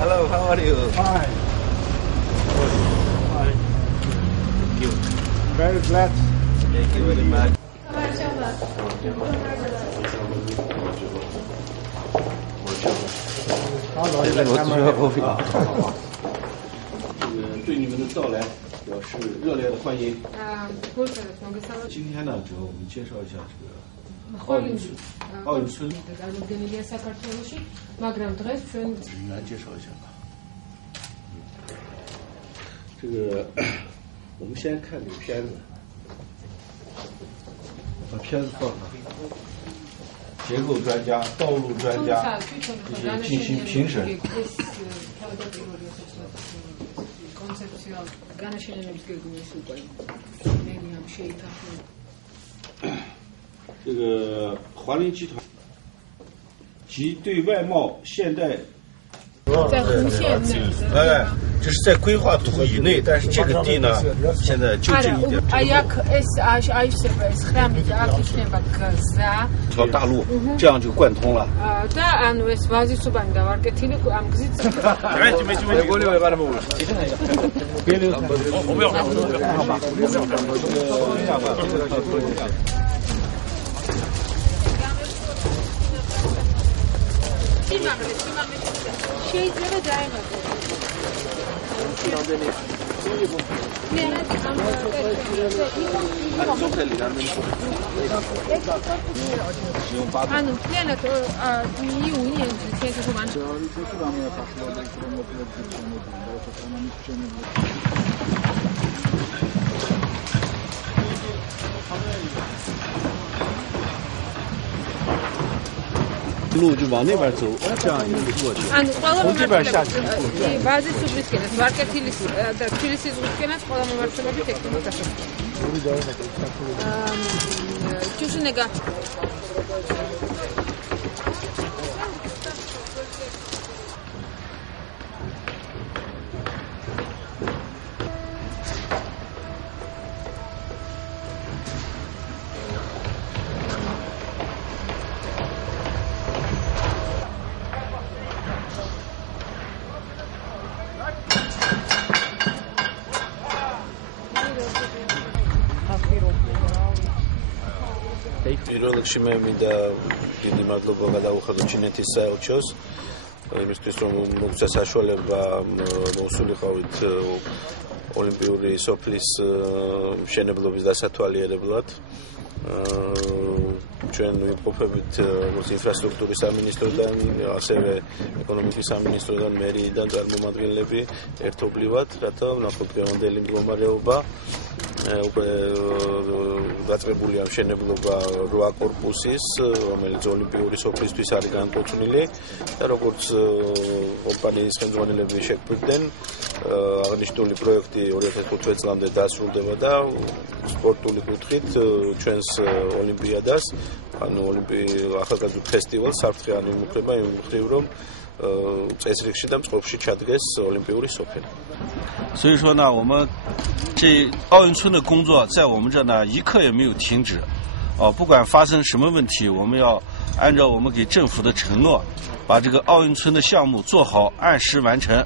Hello, how are you? Fine. Fine. Thank you. Very glad. Thank you very much.对你们的到来表示热烈的欢迎。今天呢，主要我们介绍一下这个奥运村。来介绍一下吧。这个，我们先看这个片子，把片子放上。结构专家、道路专家这些进行评审。这个华林集团及对外贸现代。在红线内，这是在规划图以内，但是这个地呢，现在就这一点。一条大路，这样就贯通了。შეიძლება დაემატოს. ანუ მთლიანად იუნიენ წელს იყო მან.路就往那边走，这样也可以过去。从这边下去。就是那个。პირველ რიგში მე მინდა დიდი მადლობა გადავუხადო ჩინეთის საელჩოს იმისთვის რომ მოგცა საშუალება მოსულიყავით ოლიმპიური სოფლის მშენებლობის დასათვალიერებლად ჩვენ ვიმყოფებით ინფრასტრუქტურის სამინისტროდან, ასევე ეკონომიკის სამინისტროდან, მერიიდან წარმომადგენლები ერთობლივად, რათა ვნახოთ დღევანდელი მდგომარეობა. უკვე დაწყებულია მშენებლობა 8 კორპუსის, რომელიც ოლიმპიური სოფლისთვის არის განკუთვნილი და როგორც კომპანიის ხელმძღვანელები შეგვიდნენ, აღნიშნული პროექტი 2015 წლამდე დასრულდება და სპორტული კუთხით ჩვენს ოლიმპიადას, ანუ ახალგაზრდულ ფესტივალს საფრთხე არ იმუქრება იმ მხრივ, რომ წესრიგში და წყობში ჩადგეს ოლიმპიური სოფელი. 所以说呢，我们这奥运村的工作在我们这呢一刻也没有停止，不管发生什么问题，我们要按照我们给政府的承诺，把这个奥运村的项目做好，按时完成。